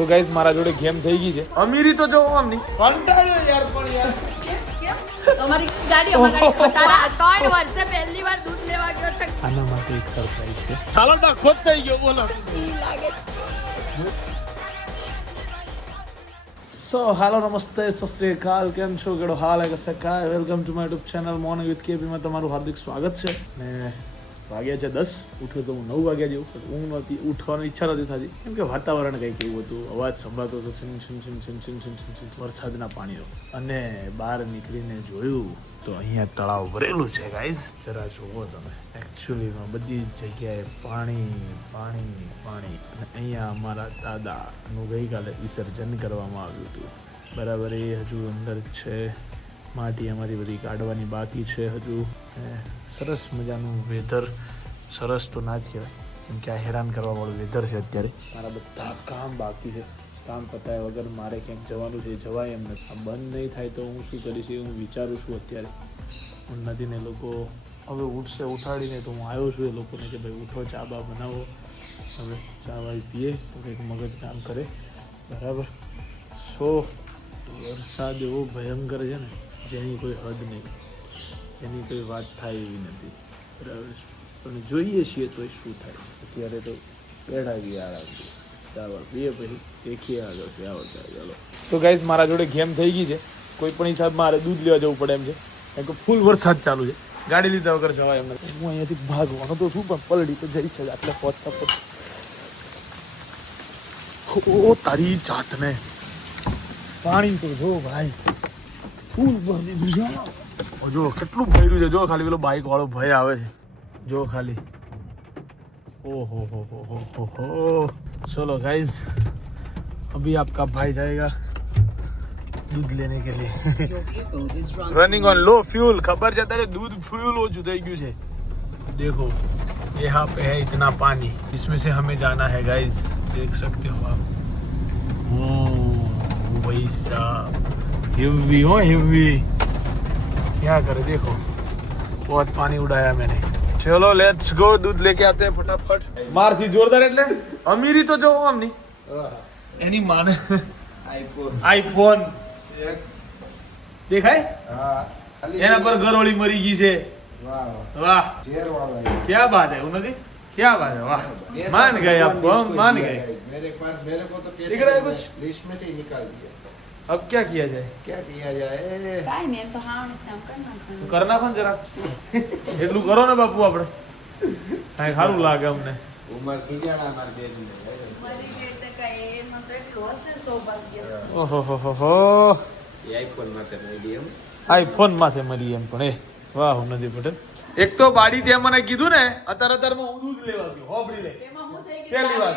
તો ગાઈઝ મારા જોડે ગેમ થઈ ગઈ છે. અમીરી તો જો આમની કંટાળ્યો યાર પણ યાર? તમારી ગાડી અમારી ગાડી ત્રણ વર્ષે પહેલી વાર દૂધ લેવા ગયો છે. આના માટે એક સરપ્રાઈઝ છે. ચાલો ના ખોટ થઈ ગયો બોલો. લાગે સો હાલો નમસ્તે સસ્ત્રી કાલ અકાલ. કેમ છો? કેડો હાલ હે? કસે કાય? Welcome to my YouTube channel morning with KP માં તમારું હાર્દિક સ્વાગત છે. ને વાગ્યા છે દસ, ઉઠ્યો તો હું નવ વાગ્યા જેવું પણ ઊંઘ નહોતી, ઉઠવાની ઈચ્છા નથી થતી. કેમ કે વાતાવરણ કંઈક એવું હતું, અવાજ સંભળાતો હતો, છીન છીન છીન છીન છીન છીન છીન છીન, વરસાદના પાણીનો. અને બહાર નીકળીને જોયું તો અહીંયા તળાવ ભરેલું છે ગાઈઝ જરા જુઓ તમે. એકચ્યુઅલીમાં બધી જગ્યાએ પાણી પાણી પાણી. અને અહીંયા અમારા દાદાનું ગઈકાલે વિસર્જન કરવામાં આવ્યું હતું. બરાબર, એ હજુ અંદર છે. માટી અમારી બધી કાઢવાની બાકી છે હજુ. સરસ મજાનું વેધર સરસ તો ના જ કહેવાય. કેમ કે આ હેરાન કરવાવાળું વેધર છે અત્યારે. મારા બધા કામ બાકી છે. કામ પતાય વગર મારે ક્યાંક જવાનું છે, જવાય એમ નથી. આ બંધ નહીં થાય તો હું શું કરીશ એ હું વિચારું છું અત્યારે. હું નથી ને લોકો હવે ઉઠશે, ઉઠાડીને તો હું આવ્યો છું એ લોકોને કે ભાઈ ઉઠો, ચા બા બનાવો. હવે ચા વાય પીએ, તો કંઈક મગજ કામ કરે. બરાબર? સો, વરસાદ એવો ભયંકર છે ને, જેની કોઈ હદ નહીં. જેની કોઈ વાત થાય એવી નથી. બરાબર પણ જોઈએ છીએ તો શું થાય. અત્યારે તો બેઠા છીએ આરામથી ચાલો પીએ પછી દેખીએ આગળ ચાલો તો ગાઈઝ મારા જોડે ગેમ થઈ ગઈ છે. કોઈ પણ હિસાબ મારે દૂધ લેવા જવું પડે એમ છે. કારણ કે ફૂલ વરસાદ ચાલુ છે. ગાડી લીધા વગર જવાય એમ હું અહીંયાથી ભાગવાનો તો શું પણ પલડી તો જઈ છે આટલે પહોંચતા પહોંચતા ઓ, તારી જાતને. પાણી તો જો ભાઈ, ફૂલ ભરી દીધું. જો કેટલું ભર્યું છે જો ખાલી પેલો બાઇક વાળો ભય આવે છે જો ખાલી ઓહો હો હો હો હો હો चलो गाइस अभी आपका भाई जाएगा दूध लेने के लिए रनिंग ऑन लो फ्यूल खबर છે તારે दूध फ्यूल ઓછું થઈ ગયું છે देखो यहाँ पे है इतना पानी इसमें से हमें जाना है गाइस देख सकते हो आप ओ भाई साहब हेवी हो हेवी क्या करे देखो बहुत पानी उड़ाया मैंने चलो लेट्स गो दूध लेके आते हैं फटाफट मार थी जोरदार એટલે અમીરી તો જો આમની એની માને આઈફોન દેખાય એના પર ઘરોળી મરી ગઈ છે વાહ क्या बात है उन्होंने क्या बात है वाह मान गए आप हम मान गए मेरे पास मेरे को तो कैसे दिख रहा है करना कुछ? लिस्ट में से ही निकाल दिया अब क्या किया जाए क्या किया जाए કાંઈ નહીં, એમ તો હા ને તેમ કરી નાખવાનું. તો કર નાખો ને જરા એટલું કરો ને બાપુ આપણે કાંઈ સારું લાગે અમને उमर की जाना हमारे पेट में મરી ગઈ તો કાંઈ એમાં તો એટલું હશે સૌભાગ્ય. ઓહો હો હો હો ये आईफोन मात्र मीडियम આઈફોન માથે મળી એમ પણ એ વાહ નથી પટેલ એક તો બાડી ત્યાં મને કીધું ને અત્યારે અત્યારે હું દૂધ લેવા ગયો હોબડી લે પહેલી વાત.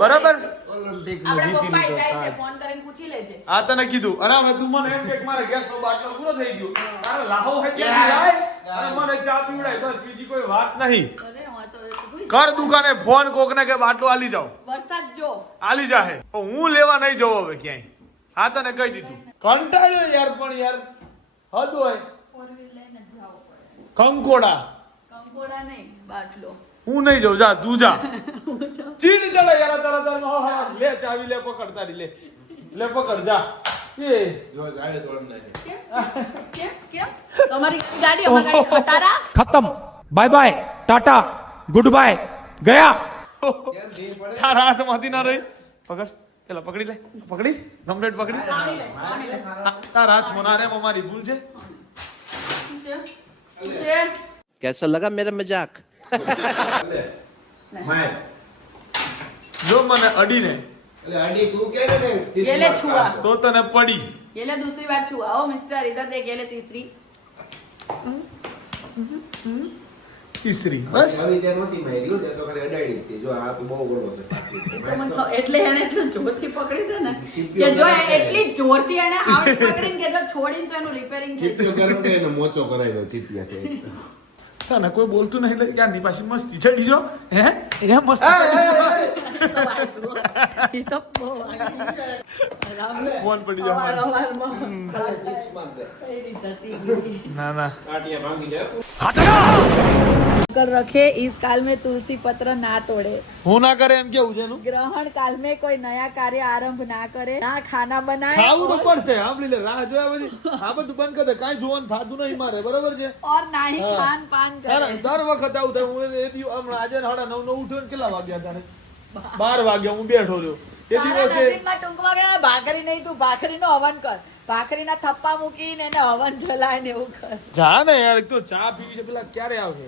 બરાબર? હા તને કીધું. અરે હવે તું મને એમ કે મારે ગેસ નો બાટલો પૂરો થઈ ગયો. તારે લાહો હે કે લાય. મને ચા પીવડાય બસ બીજી કોઈ વાત નહીં. કર દુકાને ફોન કોક ને કે બાટલો આલી જાવ વરસાદ જો. આલી જાહે. હું લેવા નહીં જવો હવે ક્યાંય. હા તને કહી દીધું. કંટાળ્યો યાર પણ યાર. હદ હોય. કંકોડા. કંકોડા નહીં બાટલો. હું નહીં જાઉં જા તું જા. ચીડ ચડે યાર તારા તર હો હા લે ચાવી લે પકડ તારી લે. લે પકડ જા. એ. તમારી ખતમ. Bye bye tata good bye. ગયા. તારા હાથમાંથી ના રહી. પકડ. પેલા પકડી લે. પકડી. નમલેટ પકડી. તારા હાથ મોના રે અમારી ભૂલ છે? कैसा लगा मेरा मजाक? मैं। જો મને અડીને એટલે અડી તું કે ને એલે છુઆ તો તને પડી એલે દૂસરી વાત છુઆ ઓ મિસ્ટર ઇધર દેખ એલે તીસરી તીસરી બસ હવે તે નહોતી માર્યું તે તો ખાલી અડાડી દીધી જો આ તો બહુ ગોળો હતો એટલે એને એટલું જોરથી પકડી છે ને કે જો એટલી જોરથી એને હાવડ પકડીને કે તો છોડીને તો એનું રિપેરિંગ ચીપિયો કરો કે મોચો કરાઈ દો ચીપિયા કે. તને કોઈ બોલતું નહીં એટલે યારની પાછી મસ્તી ચડી જો. હે? એ મસ્ત ફોન પડી જાય ના ના. कर रखे इस काल में तुलसी पत्र ना तोड़े હું ના કરે એમ કેવું છે એનું ग्रहण काल में कोई नया कार्य आरंभ ना करे ना खाना बनाए ખાવું તો और, પડશે સાંભળી લે રાહ જોયા પછી આ બધું બંધ કરી દે કાંઈ જોવાનું થતું નહીં મારે બરોબર છે और ना ही हाँ। खान पान અરે, करे દર વખત આવું થાય હું એ દિવસ હમણાં આજે સાડા નવ નવ ઉઠ્યો ને કેટલા વાગ્યા તારે બાર વાગ્યા હું બેઠો રહ્યો એ તારા દિવસે નસીબમાં ટૂંકમાં કે ભાખરી નહીં તું ભાખરીનો હવન કર ભાખરીના થપ્પા મૂકીને એને હવન જલાય ને એવું કર જા ને યાર એક તો ચા પીવી છે પેલા ક્યારે આવશે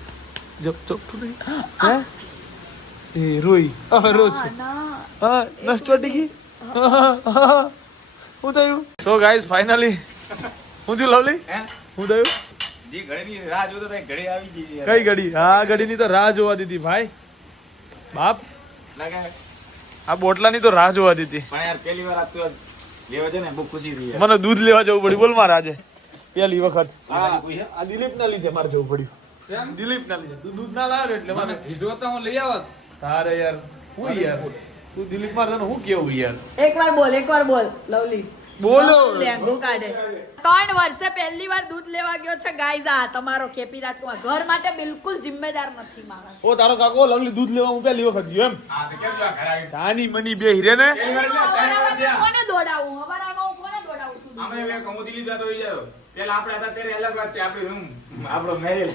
રોઈ રોશે ના હા નસ ચોટી ગઈ શું થયું સો ગાઈઝ ફાઇનલી હું થયું લવલી હું થયું જે ઘડીની રાહ જોતો હતો ઘડી આવી ગઈ કઈ ઘડી? હા ઘડીની તો રાહ જોવા દીધી ભાઈ. બાપ. લાગે? આ બોટલાની તો રાહ જોવા દીધી. પણ યાર પહેલી વાર આ લેવા છે ને બહુ ખુશી થઈ મને દૂધ લેવા જવું પડ્યું. બોલ મારા આજે. પહેલી વખત. આ દિલીપ ના લીધે મારે જવું પડ્યું. દિલીપ ના લીધે. તું દૂધ ના લાવ્યો એટલે મને કીધું તો હું લઈ આવત. તારે યાર હું યાર? તું દિલીપમાં તને હું કેવું યાર? એક વાર બોલ એક વાર બોલ લવલી. બોલો. લેંગો કાઢે. ત્રણ વર્ષે પહેલી વાર દૂધ લેવા ગયો છે ગાઈઝ આ તમારો કેપી રાજકુમાર. ઘર માટે બિલકુલ જિમ્મેદાર નથી માણસ ઓ તારો કાકો લવલી દૂધ લેવા હું પહેલી વખત ગયો એમ. હા તો કેમ ઘર આવી? તાની મની બે હીરે ને. કોને દોડાવું? હવારામાં હું કોને દોડાવું છું અમે બે કમુ દિલીપ જાતો હોય જાતો. પેલા આપણે હતા ત્યારે અલગ વાત છે આપણે હું આપણો મહેલ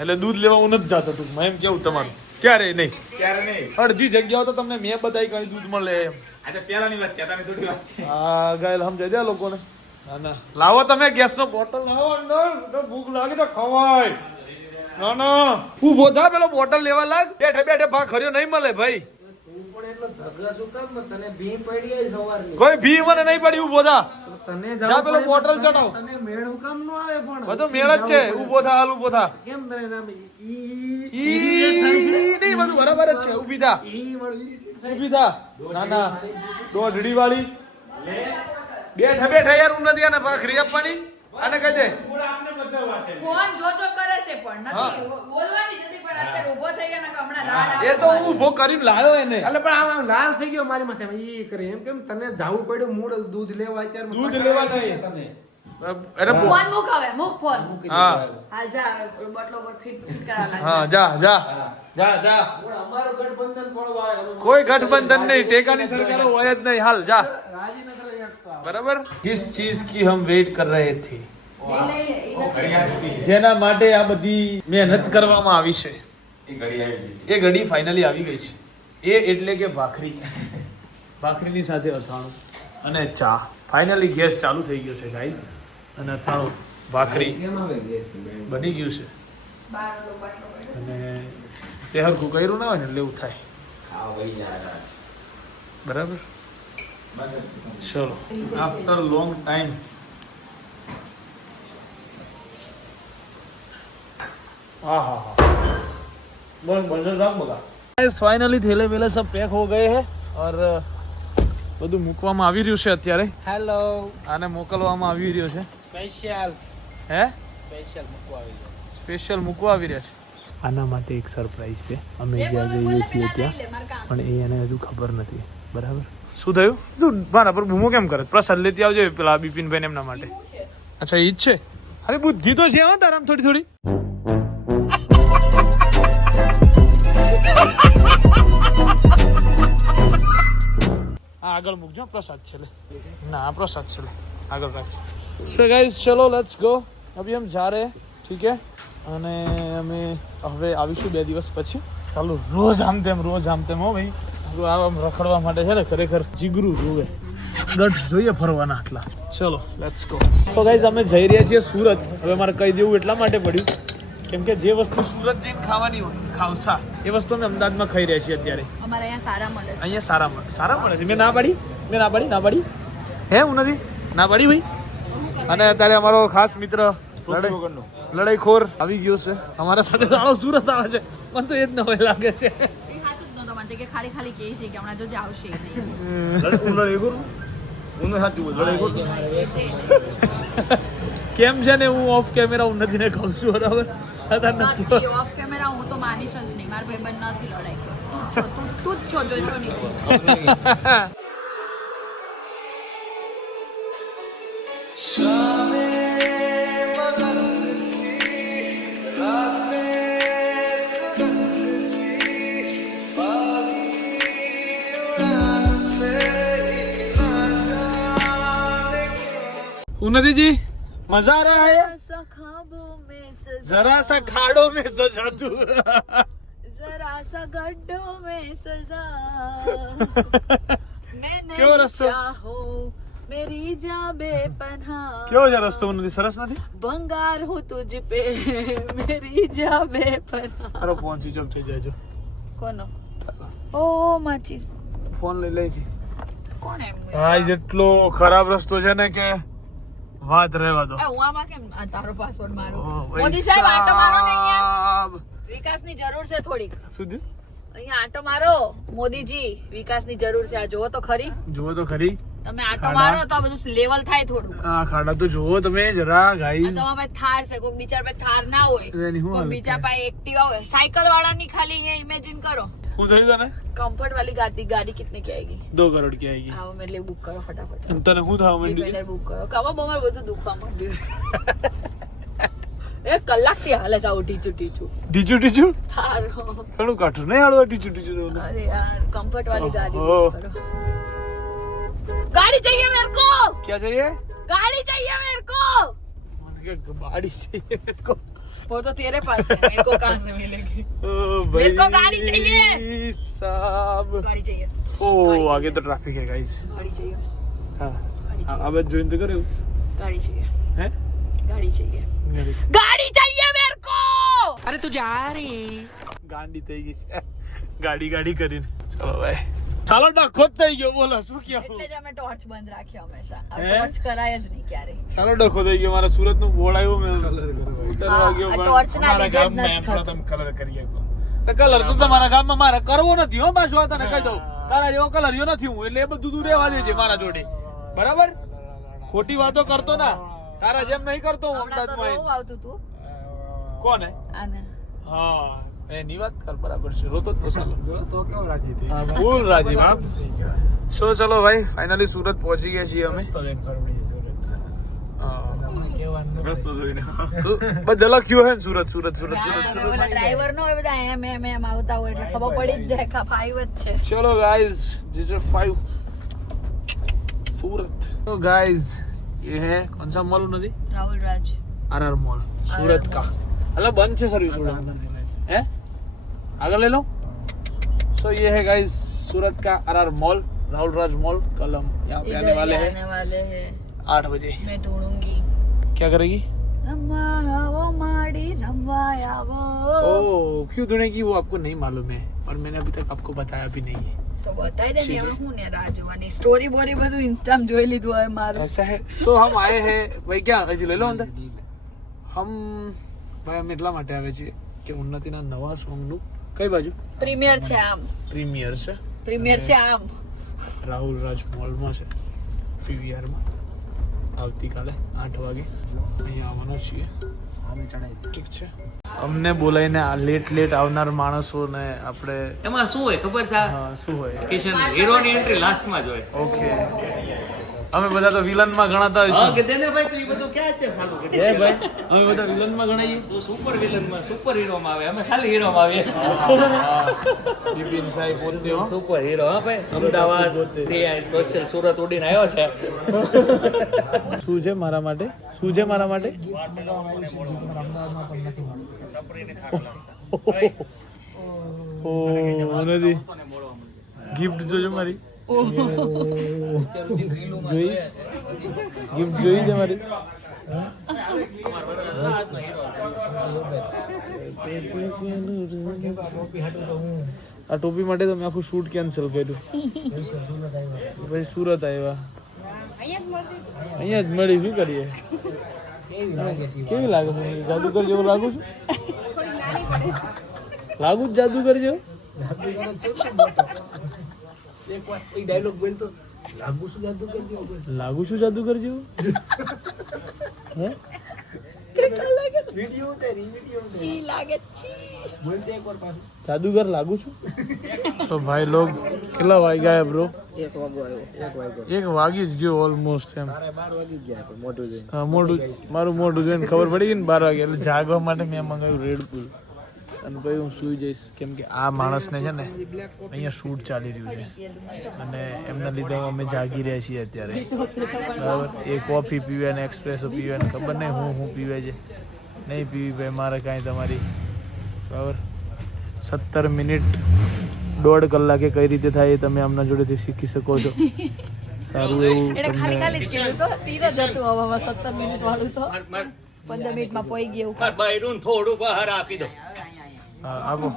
એટલે દૂધ લેવા હું નથી જતો ટૂંકમાં એમ કેવું તમારું? ક્યારે નહીં? ક્યારે નહીં? અડધી જગ્યાઓ તો તમને મેં બતાવી કઈ દૂધ મળે એમ. આજે પહેલાની વાત છે તમે થોડી વાત છે. આ ગાયલ સમજાઈ દે લોકોને. ના ના. લાવો તમે ગેસ નો બોટલ. લાવો અંદર. તો ભૂખ લાગે તો ખવાય. ના ના. ઊભો થા પેલો બોટલ લેવા લાગ બેઠે બેઠે ભા ખર્યો નહીં મળે ભાઈ. તું પણ એટલો ધગા શું કામ તને ભી પડી જ કોઈ ભી મને નહીં પડી ઊભો થા તને જા પેલો બોટલ ચડાવ. તને મેળ હુકમ નો આવે પણ. બધો મેળ જ છે ઊભો થા હાલ ઊભો થા. કેમ તને નામ ઈ ઈ નહીં બધું બરાબર જ છે ઊભી થા. ઈ વળવી ઊભી થા. ના ના. દોઢડી વાળી બેઠે બેઠે યાર નથી આને ભાખરી આપવાની? આને કહી દે. ફોન જો જો કરે છે પણ નથી. બોલવાની જતી પણ અત્યારે ઊભો થઈ ગયો ને હમણાં રાડ એ તો હું ઊભો કરીને લાવ્યો એને. એટલે પણ આમ લાલ થઈ ગયો મારી માથે. એ કરીને. એમ કેમ તને જાવું પડ્યું? મૂળ દૂધ લેવા અત્યારે દૂધ લેવા. તને. અરે ફોન મૂક હવે મૂક ફોન. હા. હાલ જા બટલો બટ ફિટ ફિટ કરાવ હા જા જા. જા જા. અમારું ગઠબંધન કોણ કોઈ ગઠબંધન નહીં ટેકાની સરકારો હોય જ નહીં. હાલ જા. બરાબર? જિસ ચીજ કી હમ વેઇટ કર રહે થે? જેના માટે આ બધી મહેનત કરવામાં આવી છે. એ ઘડી ફાઇનલી આવી ગઈ છે. એ એટલે કે ભાખરી. ભાખરીની સાથે અથાણું અને ચા. ફાઇનલી ગેસ ચાલુ થઈ ગયો છે ગાઈઝ અને અથાણું ભાખરી કેમ આવે ગેસ ની બેન? બની ગયું છે બાર લો, બાટલો પડ્યો. અને તે હરખું કર્યું ના હોય ને એટલે એવું થાય આ વહી જાય બરાબર ચલો આફ્ટર લોંગ ટાઈમ फाइनली थैले वेले सब पैक हो गए हैं और બધું મૂકવામાં આવી રહ્યું છે અત્યારે हेलो આને મોકલવામાં આવી રહ્યો છે સ્પેશિયલ હે? સ્પેશિયલ મૂકવા આવી રહ્યા સ્પેશિયલ મૂકવા આવી રહ્યા છે. આના માટે એક સરપ્રાઈઝ છે. અમે જ્યાં જઈએ છીએ ત્યાં પણ એ એને હજુ ખબર નથી. બરાબર? શું થયું? તું મારા પર ભૂમો કેમ કરે? પ્રસાદ લેતી આવજો પેલા બિપિનભાઈ એમના માટે. અચ્છા ઈ જ છે? અરે બુદ્ધિ તો છે હા તારામ થોડી થોડી. આગળ મૂકજો પ્રસાદ છે લે. ના પ્રસાદ છે લે. આગળ રાખજો. સો ગાઈઝ ચલો લેટ્સ ગો અભી હમ જા રહે ઠીક હે? અને અમે હવે આવીશું બે દિવસ પછી. ચાલો રોજ આમ તેમ રોજ આમ તેમ હો ભાઈ. આમ રખડવા માટે છે ને ખરેખર જીગરું જોવે ગઢ જોઈએ ફરવાના આટલા. ચલો લેટ્સ ગો સો ગાઈઝ અમે જઈ રહ્યા છીએ સુરત. હવે મારે કહી દેવું એટલા માટે પડ્યું. કેમ કે જે વસ્તુ સુરત જઈને ખાવાની હોય ખાવસા એ વસ્તુ અમે અમદાવાદમાં ખાઈ રહ્યા છીએ અત્યારે. અમારે અહીંયા સારા મળે અહીંયા સારા મળે. સારા મળે છે. મેં ના પાડી મેં ના પાડી ના પાડી. હે હું નથી? ના પાડી ભાઈ? અને અત્યારે અમારો ખાસ મિત્ર લડે લડાઈખોર આવી ગયો છે. અમારા સાથે સારો સુરત આવે છે. પણ તો એ જ નવાઈ લાગે છે. ખાલી ખાલી છે કે હમણાં આવશે કેમ છે ને હું ઓફ કેમેરા હું નથી ને કહું છું બરાબર? નથી નથી ઓફ કેમેરા હું તો માનીશ જ નહીં. મારા ભાઈબંધ નથી લડાઈ તું તું તું જ છો જોઈશો નહીં. उन्नति जी मजा आ रहा है सा ख्वाबों में सजा जरा सा खाड़ो में सजा तू जरा सा गड्ढों में सजा मैंने क्यों रस्तो? चाहो मेरी जा बेपनाह કેવો છે રસ્તો ઉન્નતિ સરસ નથી ભંગાર હું તુજ પે મેરી જા બેપનાહ તારો ફોન સ્વિચ ઓફ થઈ જાય છે કોનો ઓ માચીસ ફોન લઈ લઈ છે કોણ એમ ભાઈ જેટલો ખરાબ રસ્તો છે ને કે વાત રહેવા દો. હું આમાં કેમ તારો પાસવર્ડ મારો? મોદી સાહેબ આટો મારો ને અહીંયા. વિકાસની જરૂર છે થોડીક. સુધી? અહીંયા આટો મારો મોદીજી વિકાસની જરૂર છે. આ જુઓ તો ખરી. જુઓ તો ખરી. તમે આટો મારો તો બધું લેવલ થાય થોડું. આ ખાડા તો જુઓ તમે જરા આ તમારા પાસે થાર છે. કોઈક બીચાર પાસે થાર ના હોય. કોઈ બીજા પાસે એક્ટિવા હોય. સાયકલ વાળાની ખાલી અહીંયા ઇમેજિન કરો. શું થયું તને કમ્ફર્ટ वाली गाड़ी गाड़ी कितने की आएगी દો કરોડ की आएगी આવો મેં એટલે બુક કરો ફટાફટ અને તને શું થવા માંડ્યું ડિપેન્ડર બુક કરો કવા બમાર બધું દુખવા માંડ્યું એ કલાક થી હાલે છે આવું ટીચું ટીચું ટીચું ટીચું થારો ઘણું કાઠું નહીં હાલવા ટીચું ટીચું તો अरे यार कंफर्ट वाली गाड़ी ओहो। बुक करो गाड़ी चाहिए मेरे को ક્યાં જઈએ गाड़ी चाहिए मेरे को મને કે ગાડી છે मेरे को वो तो तेरे पास है मेरे को कहाँ से मिलेगी मेरे को गाड़ी चाहिए साहब गाड़ी चाहिए ओ आगे तो ट्रैफ़िक है गाइस गाड़ी चाहिए हाँ अब ज्वाइन तो करे गाड़ी चाहिए हैं गाड़ी चाहिए गाड़ी चाहिए मेरे को अरे तू जा रही गांडी तेगी गाड़ी गाड़ी करी चलो भाई ચાલો ડખો જ થઈ ગયો બોલો શું એટલે કહું જ અમે ટોર્ચ બંધ રાખ્યો હંમેશા. ટોર્ચ કરાય જ નહીં ક્યારે ચાલો ડખો થઈ ગયો મારા સુરતનું બોર્ડ આવ્યો મેં. ઉતરવા ગયો ટોર્ચ ના લીધે જ નથી તમે કલર કરી શકો કલર તો તમારા ગામમાં મારે કરવો નથી હો બસ વાત તને કહી દઉં. તારા જેવો કલર યો નથી હું એટલે એ બધું તું રહેવા દે છે મારા જોડે. બરાબર? ખોટી વાતો કરતો ના. તારા જેમ નહીં કરતો હું અમદાવાદમાં આવતું તું. કોને? આને. હા. એની વાત કર બરાબર છે રોતો જ તો સાલો તો કેવો રાજી થઈ હા, ફૂલ રાજી બાપ સો ચલો ભાઈ ફાઇનલી સુરત પહોંચી ગયા છીએ અમે રસ્તો જોઈને બસ લખ્યું હે ને સુરત સુરત સુરત સુરત સુરત ડ્રાઈવર નો હોય બધા એમ એમ એમ આવતા હોય એટલે ખબર પડી જ જાય કે ફાઈવ જ છે चलो गाइस जीजर फाइव सूरत तो गाइस ये है कौन सा मॉल नदी Rahul Raj R R mall Surat का अल्लाह बंद છે સર્વિસ है आगे ले लो सो ये है गाइस सूरत का R R mall Rahul Raj mall कल हम यहाँ पे आने इधर वाले ही हैं आने वाले हैं आठ बजे मैं ढूंढूंगी क्या करेगी રમવા આવો માડી રમવા આવો ओ क्यों ढूंढेगी वो आपको नहीं मालूम है और मैंने अभी तक आपको बताया भी नहीं है તો બતાવી દે ને એમાં હું ને રાહ જોવાની સ્ટોરી બોરી બધું ઇન્સ્ટામાં જોઈ લીધું હવે મારું ऐसा है सो हम आए हैं भाई क्या હજી લઈ લો અંદર હમ ભાઈ અમે એટલા માટે આવે છીએ કે ઉન્નતિના નવા સોંગનું કઈ બાજુ? પ્રીમિયર છે આમ. પ્રીમિયર છે? પ્રીમિયર છે આમ. રાહુલ રાજ મોલમાં છે. પીવીઆરમાં. આવતીકાલે આઠ વાગે અહીંયા આવવાના છીએ. ઠીક છે? અમને બોલાવીને આ લેટ લેટ આવનાર માણસોને આપણે એમાં શું હોય ખબર છે શું હોય? કિશન હીરોની એન્ટ્રી લાસ્ટમાં જ હોય. ઓકે અમે બધા તો વિલનમાં ગણાતા હોય હોઈશું. કે તેને ભાઈ તું એ બધું ક્યાં છે ચાલુ કે એ ભાઈ અમે બધા વિલનમાં ગણાઈએ. તું સુપર વિલનમાં સુપર હીરોમાં આવે અમે ખાલી હીરોમાં આવીએ. બિપિન સાહેબ પોતે સુપર હીરો હા ભાઈ. અમદાવાદ તે સ્પેશિયલ સુરત ઉડીને આવ્યો છે. શું છે મારા માટે? શું છે મારા માટે? ઓ નથી. ગિફ્ટ જોજો મારી. જોઈ ગિફ્ટ જોઈ છે મારી આ ટોપી માટે તો મેં આખું શૂટ કેન્સલ કર્યું. પછી સુરત આવ્યા અહીંયા જ મળી શું કરીએ? કેવી લાગે છે જાદુગર જેવું લાગુ છું? લાગુ જ જાદુગર જેવું? એ ડાયલોગ બોલતો લાગુ શું લાગુ જાદુગર જેવું? હે? લાગે? જાદુગર લાગુ છું? તો ભાઈ લોગ કેટલા વાગ્યા બ્રો એક વાગો જ ગયો ઓલમોસ્ટ એમ. મોટું જોઈને. મારું મોઢું જોઈને ખબર પડી ગઈ ને બાર વાગે. એટલે જાગવા માટે મેં મંગાવ્યું રેડ બુલ અને ભાઈ હું સૂઈ જઈશ. કેમ કે આ માણસને છે ને અહીંયા શૂટ ચાલી રહ્યું છે. અને એમના લીધે અમે જાગી રહ્યા છીએ અત્યારે. બરાબર? એ કોફી પીવે ને એક્સપ્રેસો પીવે ને ખબર નહીં હું હું પીવે છે. નહીં પીવી ભાઈ મારે કાંઈ તમારી. બરાબર? સત્તર મિનિટ દોઢ કલાકે કઈ રીતે થાય એ તમે આમના જોડેથી શીખી શકો છો. સારું એવું ખાલી તમને ખાલી જ કીધું તો તીર હતું હવામાં સત્તર મિનિટ વાળું તો પંદર મિનિટમાં પોઈ ગયું. થોડું બહાર આપી દો. હા, આપો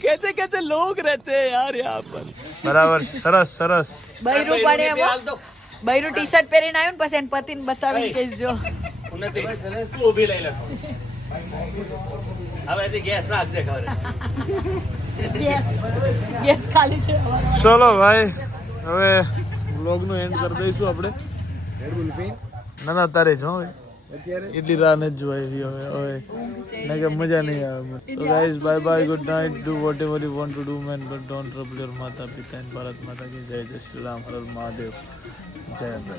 कैसे कैसे लोग रहते हैं यार यहाँ पर બરાબર સરસ સરસ બૈરું પણ એમ હો. દો બૈરું ટી શર્ટ પહેરીને આવ્યું ને પછી એને પતિને બતાવીને કહીશ જો નથી તું ઊભી લઈ લે હવેથી ગેસ રાખજે ઘરે ગેસ ગેસ ખાલી છે અમારો. ચલો ભાઈ હવે બ્લોગનું એન્ડ કરી દઈશું આપણે ના ના તારે જ હો હવે. એટલી રાહ નથી જોઈ હવે હવે ને કે મજા નહીં આવે so guys bye bye good night do whatever you want to do man but don't trouble your માતા પિતા એન્ડ ભારત માતા કી જય જય શ્રી રામ હર મહાદેવ જય અંબે